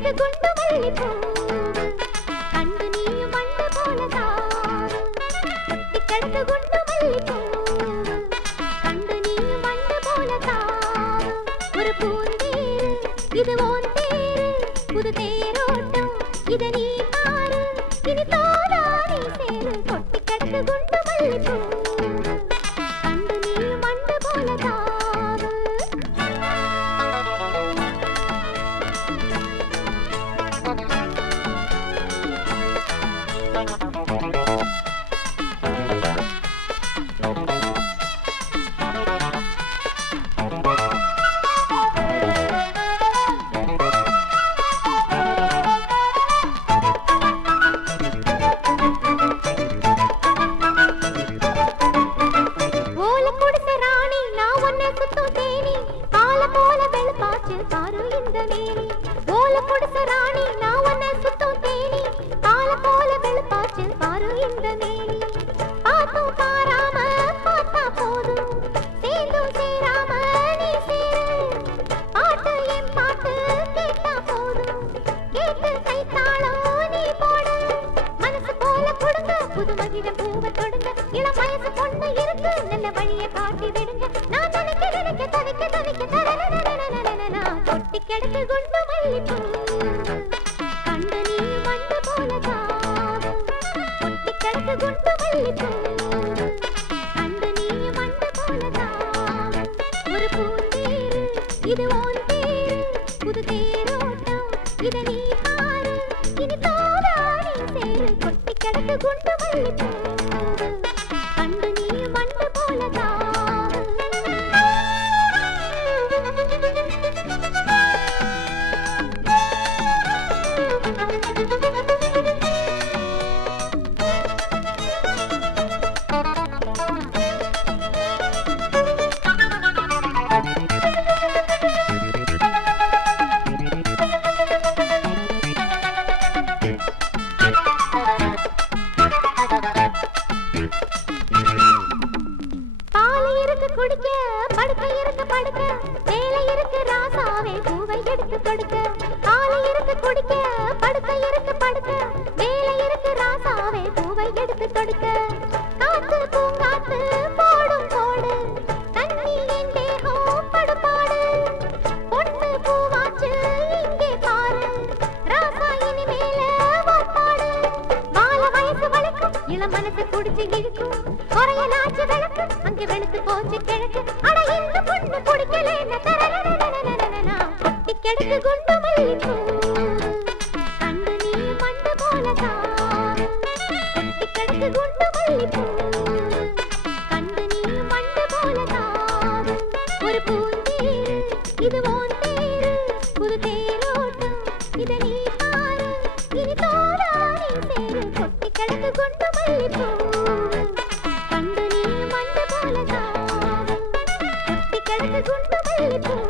கிடக்கு குண்டு மல்லி பூவு கண்டு நீயும் மண்ணு போல தாவு கொட்டி கிடக்கு குண்டு மல்லி பூவு கண்டு நீயும் மண்ணு போல தாவு ஒரு பூந்தேரு இது ஓன் தேரு புது தேரோட்டம் இத நீ பாரு இனி தோதா நீ சேரு கொட்டி கிடக்கு குண்டு மல்லி பூவு கண்டு நீயும் மண்ணு போல தாவு பாரு இந்த மேனி ஓல கொடுத்த ராணி நான் உன்னை சுத்தம் தேனி பால போல வெளுப்பாச்சு பாரு இந்த மேனி பாத்தும் பாராம பார்த்தா போதும் சேர்ந்தும் சேராம நீ சேரு பாட்டு என் பாட்டு கேட்டா போதும் கேட்டு கைத்தாளம் நீ போடு மனசு போல கொடுங்க புது மகிழம் பூவை தொடுங்க இளம் வயசு பொண்ணு இருக்கு நல்ல வழியை காட்டி விடுங்க நான் நினைக்க நினைக்க தவிக்க தவிக்க கொட்டி கிடக்கு குண்டு மல்லி பூவு கண்டு நீ மண்ணு போல தாவு கொட்டி கிடக்கு குண்டு மல்லி பூவு கண்டு நீ மண்ணு போல தாவு ஒரு பூந்தேரு இது ஓன் தேரு புது தேரோட்டம் இத நீ பாரு இனி தோதா நீ சேரு கொட்டி கிடக்கு குண்டு மல்லி பூவு கண்டு நீ மண்ணு போல தாவு குடிக்க படுக்க இருக்கு படுக்க வேலை இருக்கு ராசாவே பூவை எடுத்து கொடுக்க ஆலை இருக்கு குடிக்க படுக்க இருக்கு படுக்க வேலை இருக்கு ராசாவே பூவை எடுத்து கொடுக்க காத்து பூங்காத்து போடும் போடு தண்ணி என் தேகம் படுபாடு பொண்ணு பூவாச்சு இங்கே பாரு ராசா இனி மேல வாப்பாடு வாழ வயசு வளைக்கும் இளம் மனசு குடிச்சு இழுக்கும் குறைய நாச்சு விளக்கு அங்கே வெளுத்து போச்சு கிழக்கு அட இந்த பொண்ணு குடிக்கலேன்னு கொட்டி கிடக்கு குண்டு மல்லி பூவு கண்டு நீ மண்ணு போல தாவு கொட்டி கிடக்கு குண்டு மல்லி பூவு கண்டு நீ மண்ணு போல தாவு ஒரு பூந்தேரு இது ஓன் தேரு புது தேரோட்டம் இத நீ பாரு இனி தோதா நீ சேரு கொட்டி கிடக்கு குண்டு மல்லி பூவு கண்டு நீ மண்ணு போல தாவு கொட்டி கிடக்கு குண்டு மல்லி பூவு